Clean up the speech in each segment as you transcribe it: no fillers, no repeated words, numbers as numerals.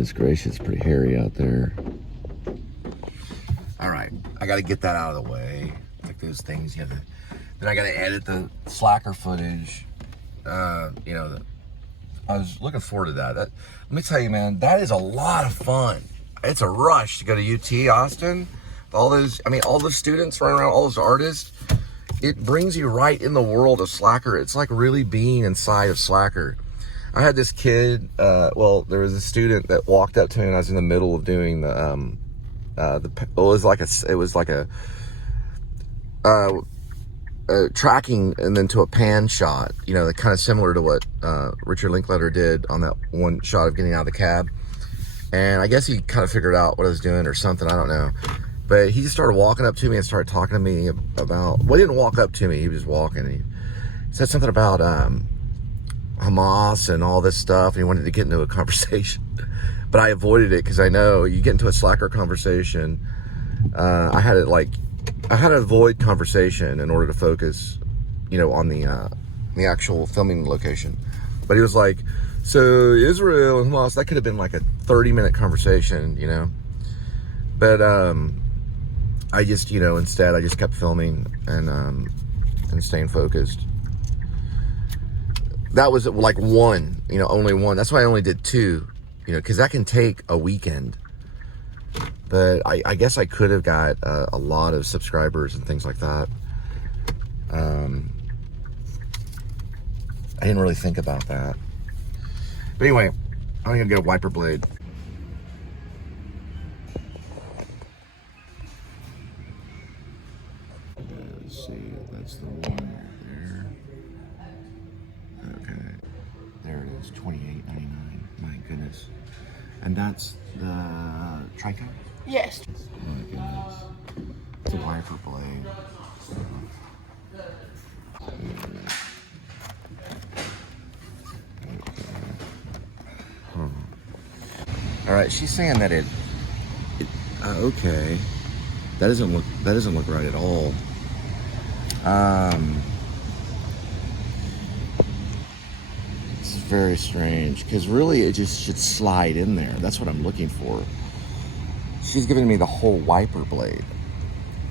Goodness gracious, pretty hairy out there. All right, I got to get that out of the way. Like those things, you have to. Then I got to edit the slacker footage. You know, I was looking forward to that. Let me tell you, man, that is a lot of fun. It's a rush to go to UT Austin. All those, I mean, all the students running around, all those artists. It brings you right in the world of Slacker. It's like really being inside of Slacker. I had this kid, well, there was a student that walked up to me and I was in the middle of doing it was like a tracking and then to a pan shot, you know, kind of similar to what Richard Linklater did on that one shot of getting out of the cab. And I guess he kind of figured out what I was doing or something, I don't know. But he just started walking up to me and started talking to me about, well, he didn't walk up to me, he was walking. He said something about Hamas and all this stuff, and he wanted to get into a conversation. But I avoided it because I know you get into a Slacker conversation. I had to avoid conversation in order to focus, you know, on the actual filming location. But he was like, so Israel and Hamas, that could have been like a 30-minute conversation, you know. But I just, you know, instead I just kept filming and staying focused. That was like one, you know, only one. That's why I only did two, you know, because that can take a weekend. But I guess I could have got a lot of subscribers and things like that. I didn't really think about that. But anyway, I'm gonna get a wiper blade. Let's see, that's the one right there. Okay, there it is, $28.99. My goodness. And that's the Trico? Yes. Oh my goodness. It's a wiper blade. All right, she's saying that it okay. That doesn't look right at all. It's very strange because really it just should slide in there. That's what I'm looking for. She's giving me the whole wiper blade.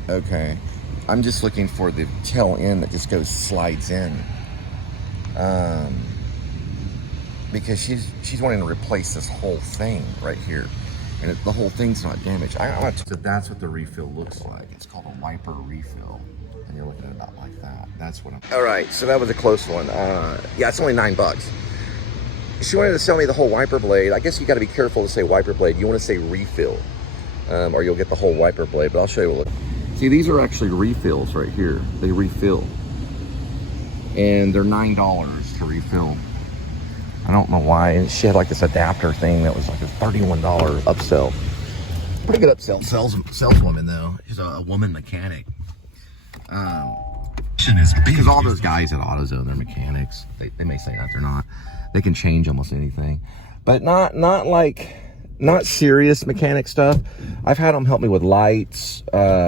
Okay, I'm just looking for the tail end that just slides in. Because she's wanting to replace this whole thing right here, and the whole thing's not damaged. So that's what the refill looks like. It's called a wiper refill, and you're looking at it about like that. That's what I'm. All right, so that was a close one. Yeah, it's only $9. She wanted to sell me the whole wiper blade. I guess you got to be careful to say wiper blade. You want to say refill, or you'll get the whole wiper blade. But I'll show you what. See, these are actually refills right here. They refill, and they're $9 to refill. I don't know why. And she had like this adapter thing that was like a $31 upsell. Pretty good upsell. Saleswoman though. She's a woman mechanic. Because all those guys at AutoZone, they're mechanics. They may say that they're not. They can change almost anything, but not serious mechanic stuff. I've had them help me with lights,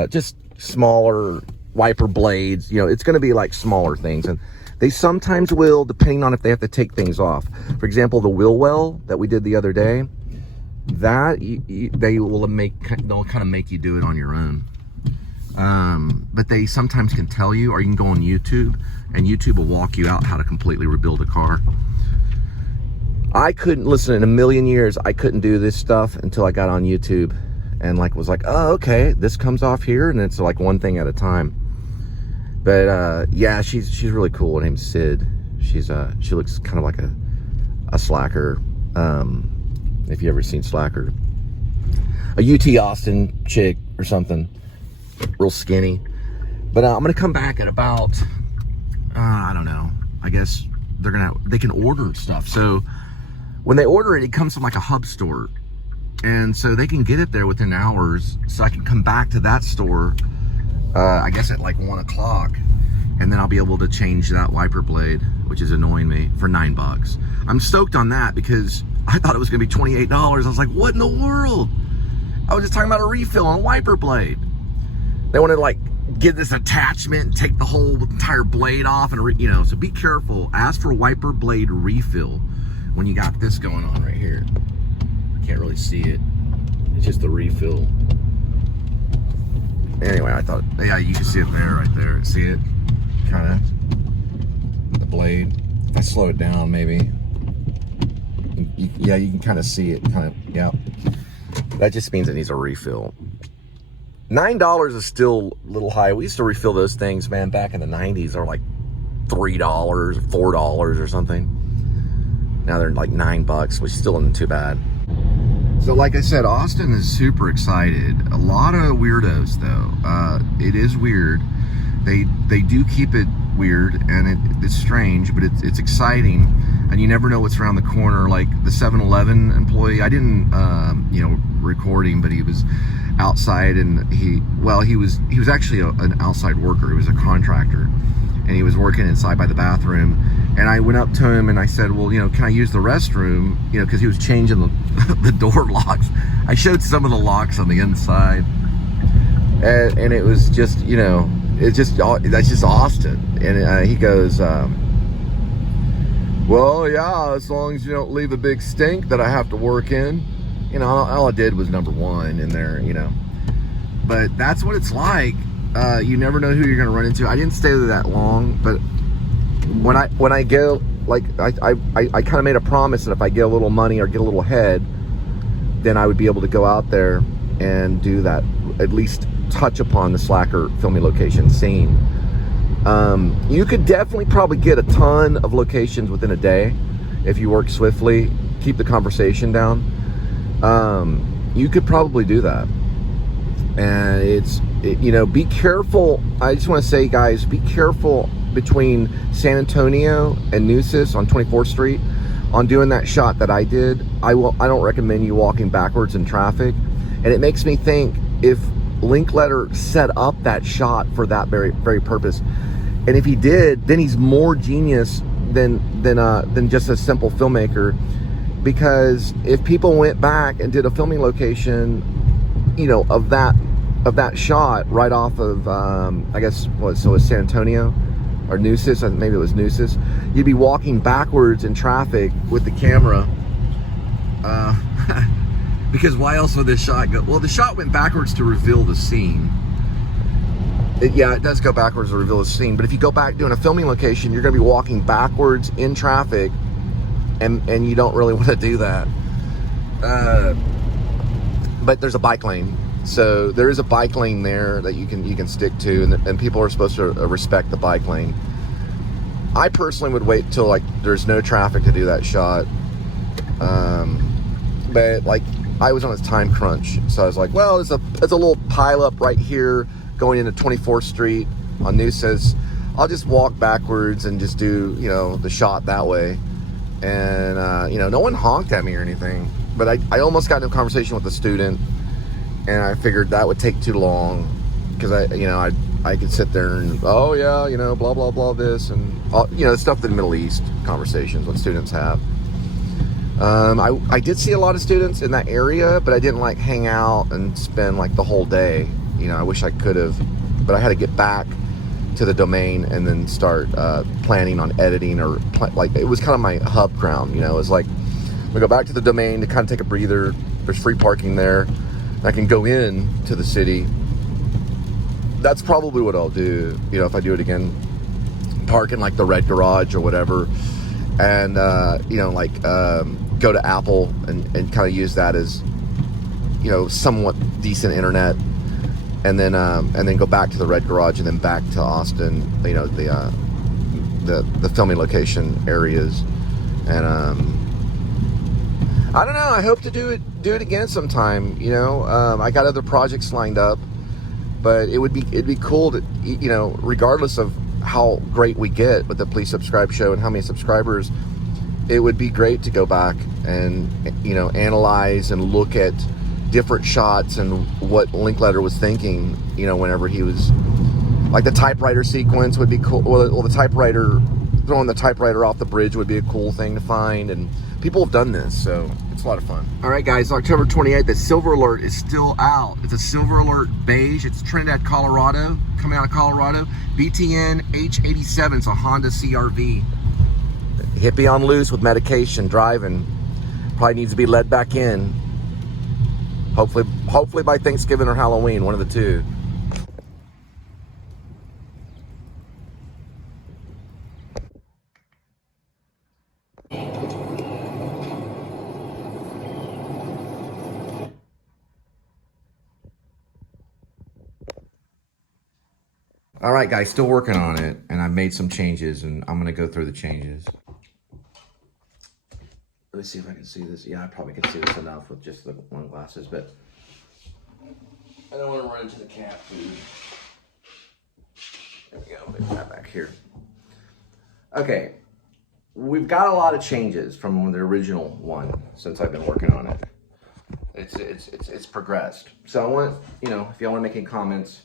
just smaller wiper blades. You know, it's going to be like smaller things, and they sometimes will, depending on if they have to take things off. For example, the wheel well that we did the other day, that they'll kind of make you do it on your own. But they sometimes can tell you, or you can go on YouTube, and YouTube will walk you out how to completely rebuild a car. I couldn't, listen, in a million years, I couldn't do this stuff until I got on YouTube and was like, oh, okay, this comes off here, and it's like one thing at a time. But yeah, she's really cool. Her name's Sid. She looks kind of like a Slacker. If you ever seen Slacker, a UT Austin chick or something, real skinny. But I'm gonna come back at about I don't know. I guess they can order stuff. So when they order it, it comes from like a hub store, and so they can get it there within hours. So I can come back to that store. I guess at like 1 o'clock, and then I'll be able to change that wiper blade, which is annoying me, for $9. I'm stoked on that because I thought it was gonna be $28. I was like, what in the world? I was just talking about a refill on a wiper blade. They wanted to like get this attachment and take the whole entire blade off, and you know, so be careful. Ask for wiper blade refill when you got this going on right here. Can't really see it. It's just the refill. Anyway, I thought, yeah, you can see it there, right there. See it? Kind of. The blade. If I slow it down, maybe. Yeah, you can kind of see it. Kind of, yeah. That just means it needs a refill. $9 is still a little high. We used to refill those things, man, back in the 90s. They were like $3 or $4 or something. Now they're like $9, which still isn't too bad. So like I said, Austin is super excited. A lot of weirdos though. It is weird. They do keep it weird, and it's strange, but it's exciting, and you never know what's around the corner. Like the 7-Eleven employee, I didn't record him, but he was outside, and he was actually an outside worker. He was a contractor, and he was working inside by the bathroom. And I went up to him and I said, well, can I use the restroom? Because he was changing the door locks. I showed some of the locks on the inside, and it was just, it's just, that's just Austin. And he goes, well, yeah, as long as you don't leave a big stink that I have to work in. All I did was number 1 in there, But that's what it's like. You never know who you're going to run into. I didn't stay there that long, but when I go, like, I kind of made a promise that if I get a little money or get a little head, then I would be able to go out there and do that, at least touch upon the Slacker filming location scene. You could definitely probably get a ton of locations within a day if you work swiftly, keep the conversation down. You could probably do that. And be careful. I just want to say, guys, be careful between San Antonio and Nueces on 24th Street on doing that shot that I did. I don't recommend you walking backwards in traffic. And it makes me think, if Linkletter set up that shot for that very, very purpose, and if he did, then he's more genius than just a simple filmmaker. Because if people went back and did a filming location, of that shot right off of, I guess, so it's San Antonio or Nueces, maybe it was Nueces, you'd be walking backwards in traffic with the camera. Because why else would this shot go? Well, the shot went backwards to reveal the scene. It does go backwards to reveal the scene, but if you go back doing a filming location, you're going to be walking backwards in traffic, and you don't really want to do that. But there's a bike lane, so there is a bike lane there that you can stick to, and people are supposed to respect the bike lane. I personally would wait till like there's no traffic to do that shot. But like I was on a time crunch, so I was like, well, there's a little pile up right here going into 24th Street on Nueces. I'll just walk backwards and just do the shot that way. And no one honked at me or anything, but I almost got into a conversation with a student, and I figured that would take too long, because I could sit there and blah blah blah this and stuff that the Middle East conversations what students have. I did see a lot of students in that area, but I didn't like hang out and spend like the whole day. I wish I could have, but I had to get back to the domain and then start planning on editing, or like it was kind of my hub ground. It was like we go back to the domain to kind of take a breather. There's free parking there. I can go in to the city. That's probably what I'll do. If I do it again, park in like the red garage or whatever, and go to Apple and kind of use that as somewhat decent internet. And then go back to the red garage, and then back to Austin, the filming location areas. And I don't know, I hope to do it again sometime. I got other projects lined up, but it'd be cool to, regardless of how great we get with the Please Subscribe show and how many subscribers, it would be great to go back and analyze and look at different shots and what Linkletter was thinking, whenever he was, like the typewriter sequence would be cool. Well, the typewriter, throwing the typewriter off the bridge would be a cool thing to find, and people have done this, so it's a lot of fun. All right, guys, October 28th, the Silver Alert is still out. It's a Silver Alert beige. It's Trinidad, Colorado, coming out of Colorado. BTN H87, it's a Honda CRV. Hippie on loose with medication, driving. Probably needs to be led back in. Hopefully by Thanksgiving or Halloween, one of the two. All right, guys, still working on it, and I've made some changes, and I'm gonna go through the changes. Let me see if I can see this. Yeah, I probably can see this enough with just the one glasses, but I don't want to run into the cat food. There we go, put that back here. Okay, we've got a lot of changes from the original one since I've been working on it. It's progressed. So I want, you know, if y'all want to make any comments,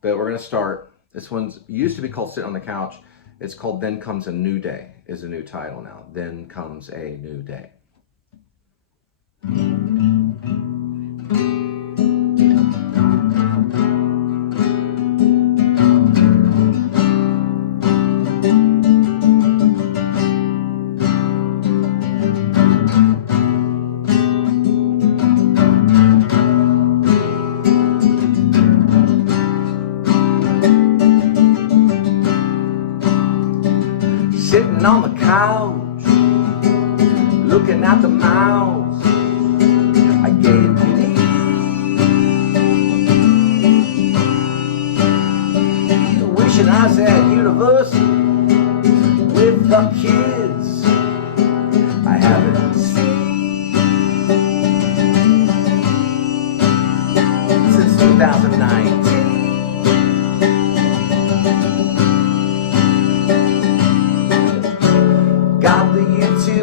but we're gonna start. This one's used to be called Sitting on the Couch. It's called Then Comes a New Day, is the new title now. Then Comes a New Day. Sitting on the couch, looking at the mouse I gave Kitty. Wishing I was at university with the kids I haven't seen since 2019.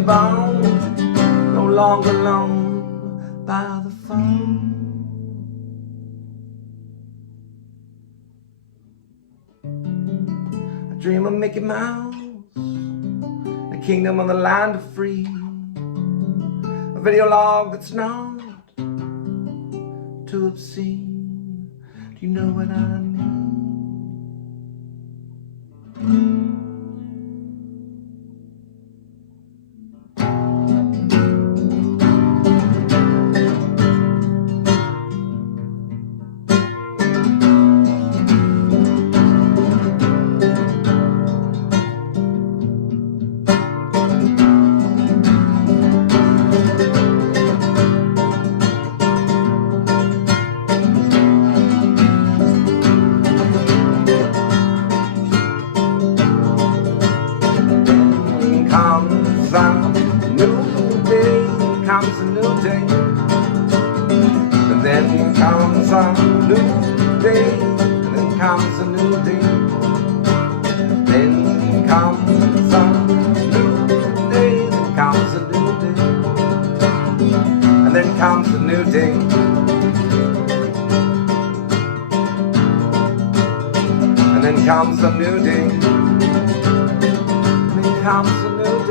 On, no longer alone by the phone. I dream of Mickey Mouse, the kingdom of the land of free, a video log that's not too obscene. Do you know what I mean? Comes a new day, then comes a new day,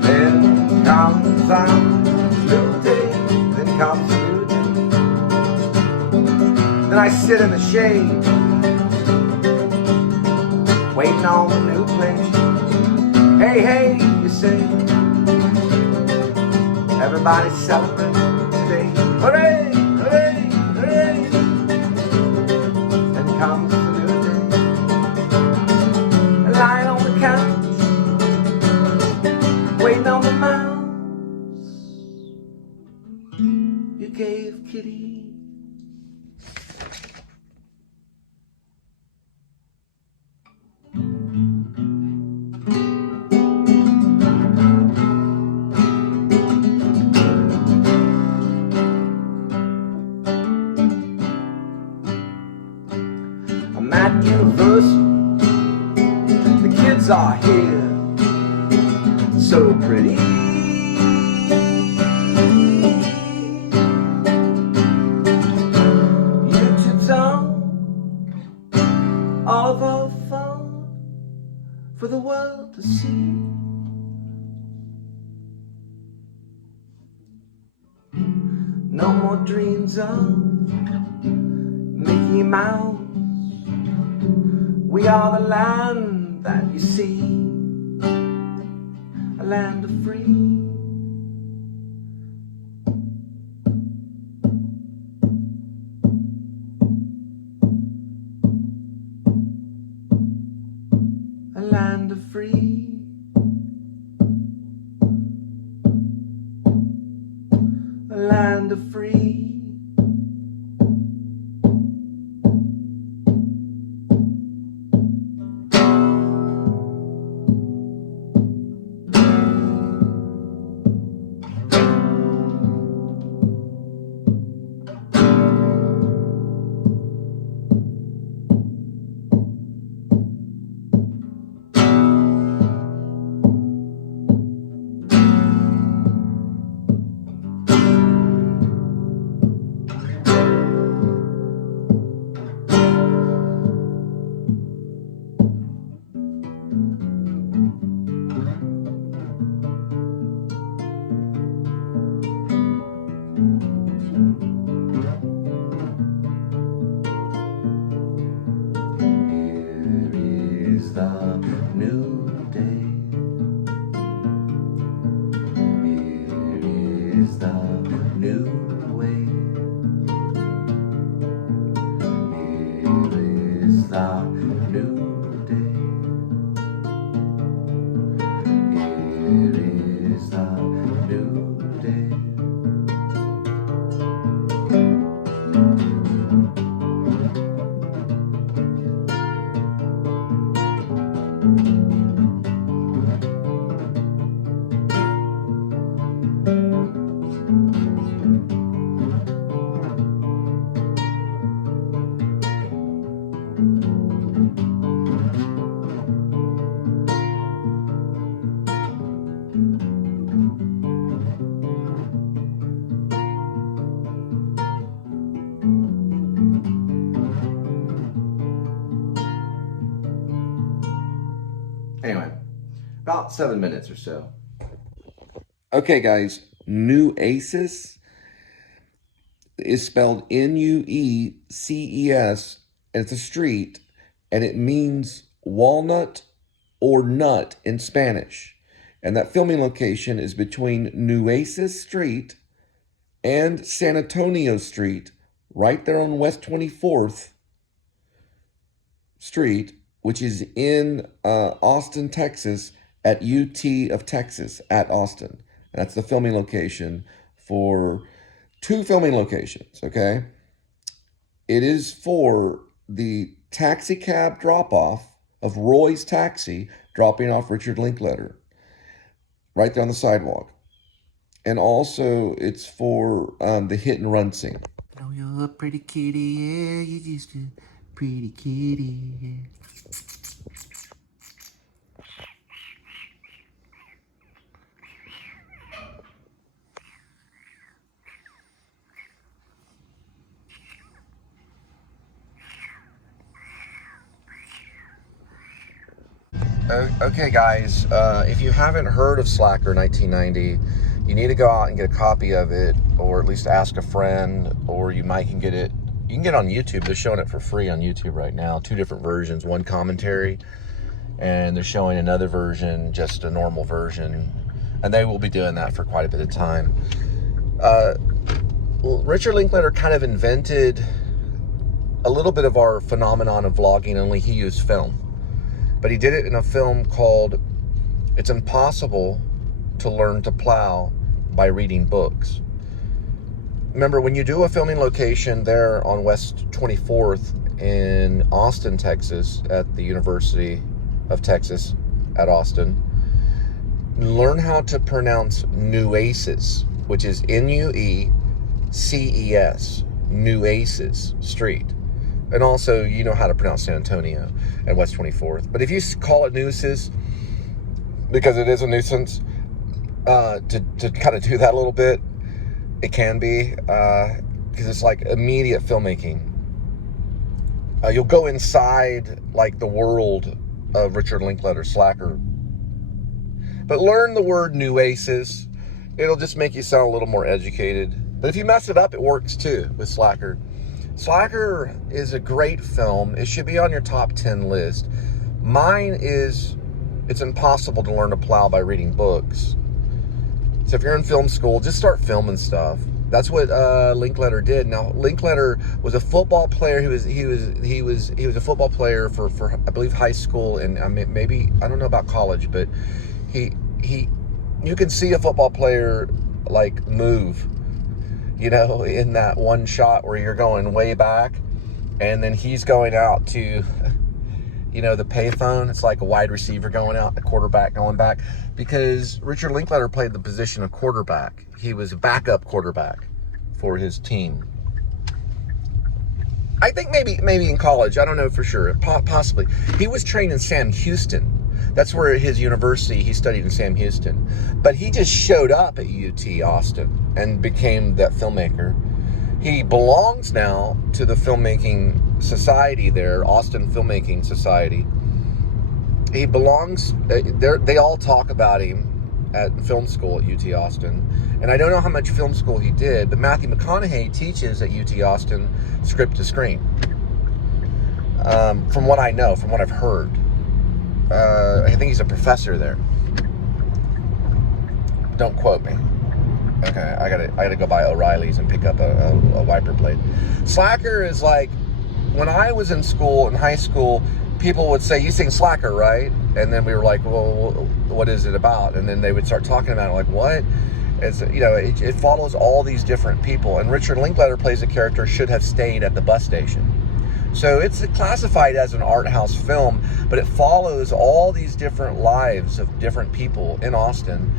then comes a new day, then comes a new day. Then I sit in the shade, waiting on the new plane. Hey, hey, you say, everybody celebrate today. Hooray, hooray, hooray. Then comes lying on the couch, waiting on the mouse you gave Kitty. I'm at university. Are here so pretty. YouTube's on, all of our fun for the world to see. No more dreams of Mickey Mouse. We are the land that you see, a land of free. free, a land of free. Anyway, about 7 minutes or so. Okay, guys, Nueces is spelled Nueces, and it's a street, and it means walnut or nut in Spanish. And that filming location is between Nueces Street and San Antonio Street, right there on West 24th Street, which is in Austin, Texas, at UT of Texas, at Austin. And that's the filming location for 2 filming locations, okay? It is for the taxi cab drop-off of Roy's Taxi, dropping off Richard Linklater, right there on the sidewalk. And also, it's for the hit-and-run scene. Oh, you're a pretty kitty, yeah, you're just a pretty kitty, yeah. Okay, guys, if you haven't heard of Slacker 1990, you need to go out and get a copy of it, or at least ask a friend, or you can get it. You can get it on YouTube. They're showing it for free on YouTube right now. 2 different versions, one commentary, and they're showing another version, just a normal version, and they will be doing that for quite a bit of time. Richard Linklater kind of invented a little bit of our phenomenon of vlogging, only he used film. But he did it in a film called It's Impossible to Learn to Plow by Reading Books. Remember, when you do a filming location there on West 24th in Austin, Texas, at the University of Texas at Austin, learn how to pronounce Nueces, which is N-U-E-C-E-S, Nueces Street. And also, you know how to pronounce San Antonio and West 24th. But if you call it Nueces, because it is a nuisance, to kind of do that a little bit, it can be, because it's like immediate filmmaking. You'll go inside, like, the world of Richard Linklater, Slacker. But learn the word Nueces. It'll just make you sound a little more educated. But if you mess it up, it works too with Slacker. Slacker is a great film. It should be on your top 10 list. Mine is It's Impossible to Learn to Plow by Reading Books. So if you're in film school, just start filming stuff. That's what Linkletter did. Now Linkletter was a football player. He was a football player for I believe high school, and maybe I don't know about college, but he you can see a football player like move, in that one shot where you're going way back, and then he's going out to the payphone. It's like a wide receiver going out, the quarterback going back, because Richard Linkletter played the position of quarterback. He was a backup quarterback for his team. I think maybe in college. I don't know for sure. Possibly. He was trained in Sam Houston. That's where his university, he studied in Sam Houston. But he just showed up at UT Austin and became that filmmaker. He belongs now to the filmmaking society there, Austin Filmmaking Society. He belongs, they all talk about him at film school at UT Austin. And I don't know how much film school he did, but Matthew McConaughey teaches at UT Austin script to screen. From what I know, from what I've heard. I think he's a professor there. Don't quote me. Okay, I gotta go by O'Reilly's and pick up a wiper blade. Slacker is like, when I was in school, in high school, people would say, "You sing Slacker, right?" And then we were like, "Well, what is it about?" And then they would start talking about it, like, what? It's, it follows all these different people. And Richard Linkletter plays a character should have stayed at the bus station. So it's classified as an art house film, but it follows all these different lives of different people in Austin.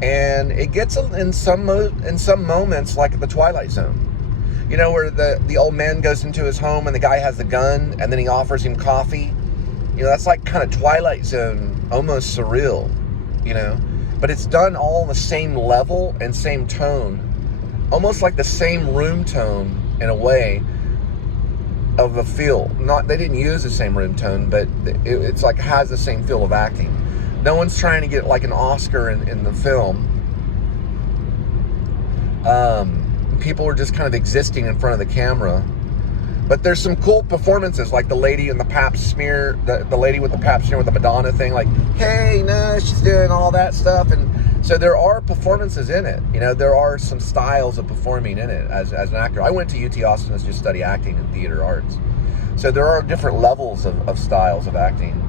And it gets in some moments like the Twilight Zone, where the old man goes into his home and the guy has the gun and then he offers him coffee. That's like kind of Twilight Zone, almost surreal, but it's done all in the same level and same tone, almost like the same room tone in a way of a feel. They didn't use the same room tone, but it's like has the same feel of acting. No one's trying to get like an Oscar in the film. People are just kind of existing in front of the camera. But there's some cool performances, like the lady in the pap smear, the lady with the pap smear with the Madonna thing, like, hey, no, she's doing all that stuff. And so there are performances in it. There are some styles of performing in it as an actor. I went to UT Austin to just study acting and theater arts. So there are different levels of styles of acting.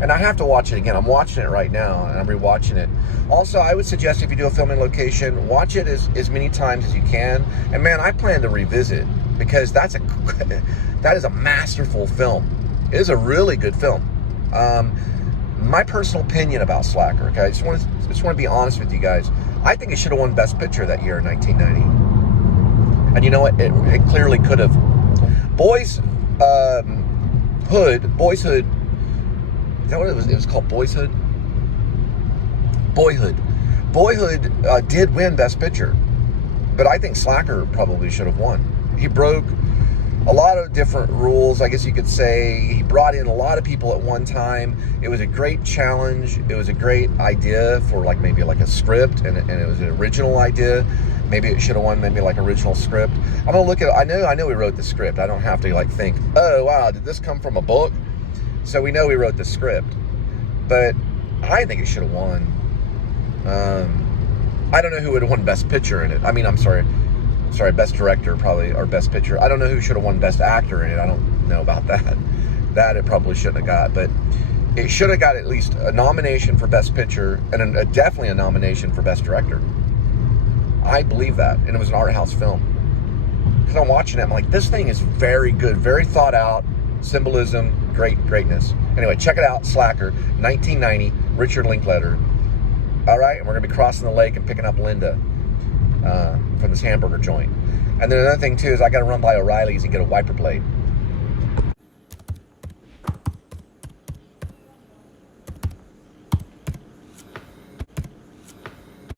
And I have to watch it again. I'm watching it right now, and I'm rewatching it. Also, I would suggest if you do a filming location, watch it as many times as you can. And man, I plan to revisit, because that is a masterful film. It is a really good film. My personal opinion about Slacker, okay? I just want to be honest with you guys. I think it should have won Best Picture that year in 1990. And you know what? It clearly could have. Boyhood. Is that what it was? It was called Boyhood? Boyhood did win Best Picture. But I think Slacker probably should have won. He broke a lot of different rules, I guess you could say. He brought in a lot of people at one time. It was a great challenge. It was a great idea for maybe a script, and it was an original idea. Maybe it should have won maybe original script. I'm gonna look at it. I know we wrote the script. I don't have to think, oh wow, did this come from a book? So we know we wrote the script. But I think it should have won. I don't know who would have won Best Picture in it. I'm sorry, Best Director probably, or Best Picture. I don't know who should have won Best Actor in it. I don't know about that. That it probably shouldn't have got, but it should have got at least a nomination for Best Picture and definitely a nomination for Best Director. I believe that, and it was an art house film. Because I'm watching it, I'm like, this thing is very good, very thought out, symbolism, greatness. Anyway, check it out, Slacker, 1990, Richard Linkletter. All right, and we're gonna be crossing the lake and picking up Linda from this hamburger joint. And then another thing too is I gotta run by O'Reilly's and get a wiper blade.